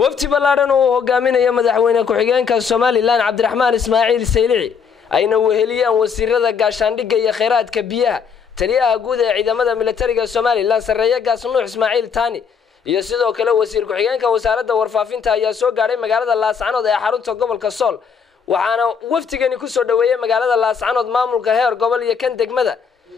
wafti ballaaran oo hogaaminaya madaxweyne ku-xigeenka Soomaaliland Cabdiraxmaan Ismaaciil Saylici ayna weheliyaan wasiirada gaashaandhigga iyo kheyraadka biyaha taliyaha guud ee ciidamada militariga Soomaaliland Sareeya Gaas Nuux Ismaaciil Taani iyo sidoo kale wasiir ku-xigeenka wasaaradda warfaafinta ayaa soo gaaray magaalada Laascanood ee xarunta gobolka Sool waxaana waftigani ku soo dhaweeyay magaalada Laascanood maamulka heer gobol iyo kan degmada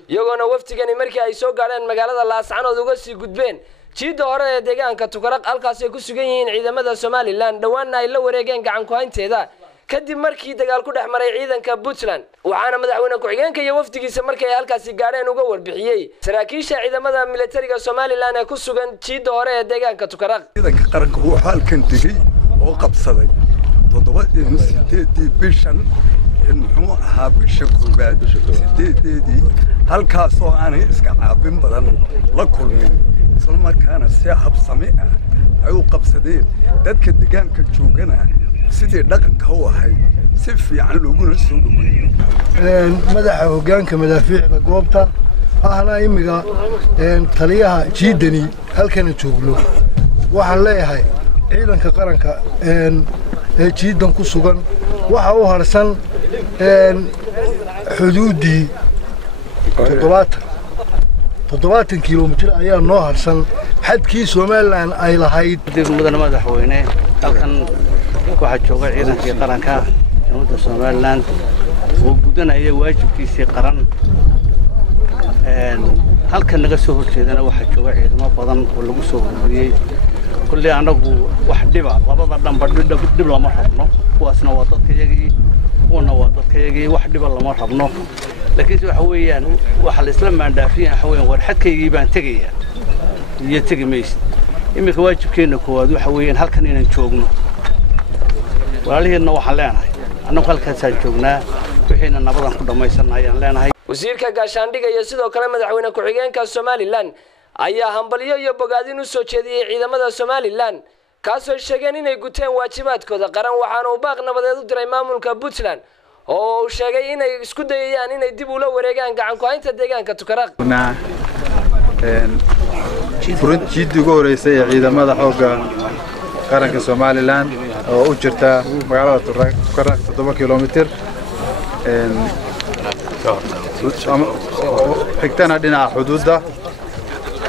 iyagoona waftigani markii ay soo gaareen magaalada Laascanood uga sii gudbeen jiida hore ee deegaanka Tukaraq halkaas ay ku sugan yihiin ciidamada Soomaaliland dhawaana ay la wareegeen gacan ku haynteeda kadib markii dagaal ku dhexmaray ciidanka Puntland waxaana madaxweyne ku-xigeenka iyo wafdigiisa markay halkaas gaareen uga warbixiyay saraakiisha ciidamada militariga Soomaaliland ee ku sugan jiida hore ee deegaanka Tukaraq ciidanka qaranka uu halkan digay oo qabsaday 7 bishan muxuu ahaa bisha koobaad 8 halkaas oo aanay iska caabin badan la kulmin isla markaana si habsami ah ay u qabsadeen dadka deegaanka joogana sidii dhaqanka u ahay si fiican looguna soo dhaweeyay madaxa hoggaanka madaafiicda goobta ahna imiga taliyaha jiidani halkan joogno waxaan leeyahay ciidanka qaranka ee jiidan ku sugan waxa uu harsan xuduudii 7 kiiloomitir ayaa noo harsan xadkii Soomaaliland ay lahayd degmada madaxweyne halkan waxa jooga ciidankii qaranka dowladda Soomaaliland oo gudanaya waajibkiisa qaran halkan naga soo horjeedana waxa jooga ciidamo badan oo lagu soo ururiyay kulli anagu wax dhiba labada dhanba dib lama rabno kuwaasna waa dadkayagii wana waa dadkayagii wax dhiba lama rabno laakiin waxa weeyaan waxa la isla maandaafiyan waxa weeyaan war xadkaygii baan tagayaa iyo tagi meys imika waajibkeena koowaad waxa weeyaan halkan inaan joogno walaalihiina waxaan leenahay annagu halkaasaan joognaa wixiina nabadan ku dhamaysanay aan leenahay wasiirka gaashaandhigga iyo sidoo kale madaxweyne ku-xigeenka Soomaaliland ayaa hambalyo iyo bogaadin u soo jeediyay ciidamada Soomaaliland kaasoo sheegeen inay guteen waajibaadkooda qaran waxaana uu baaq nabadeed u diray maamulka Puntland oo sheegay inay isku dayayaan inay dib ula wareegaan gacan ku haynta deegaanka Tukaraq jiidii ugu horeysay ee ciidamada xoogga qaranka Soomaaliland oo u jirta magaalada Tukaraq 7 kiiloomitir xigtana dhinaca xuduudda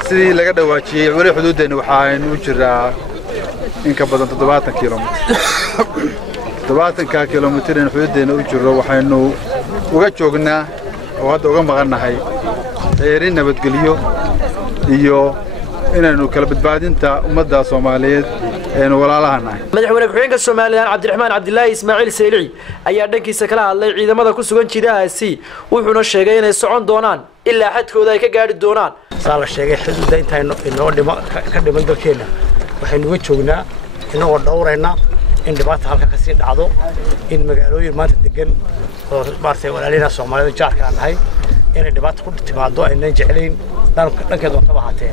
sidii laga dhawaajiyay wali xuduudeena waxaan u jiraa in ka badan 70 kiiloomitir 70 kiiloomitir in xuduudeena u jiro waxaanu uga joognaa oo hadda uga maqanahay xeerin nabadgelyo iyo inaynu kala badbaadinta ummadda Soomaaliyeed ee walaalahanahay madaxweyne ku-xigeenka Soomaaliland Cabdiraxmaan Cabdilaahi Ismaaciil Saylici ayaa dhankiisa kala hadlay ciidamada ku sugan jiidahaasi wuxuuna sheegay inay socon doonaan ilaa xadkooda ay ka gaari doonaan saala sheegay xuduudda intaynu inoo ka dhiman dalkeena waxaynu uga joognaa inagoo dhowrayna in dhibaato halka ka sii dhacdo in magaalooyin maanta degan oo maartay walaalina Soomaaliyeed jaarka ahay inay dhibaato ku timaado aynan jecelayn dhankeeda oo tabahatee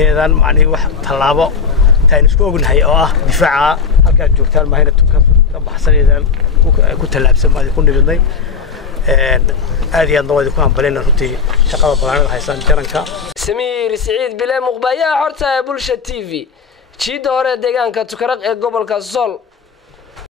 inaan macni wax talaabo taan isku ognahay oo ah difaaca halka joogtaan mahayna ka baxsanayaan ku talaabsan baad ku nidinay aad iyo aad ku hambaleyna runtii shaqada balaanada haysan jaranka Samiir Saciid Bile Muqbaya horta Bulsha TV jiida hore deegaanka Tukaraq ee gobolka Sool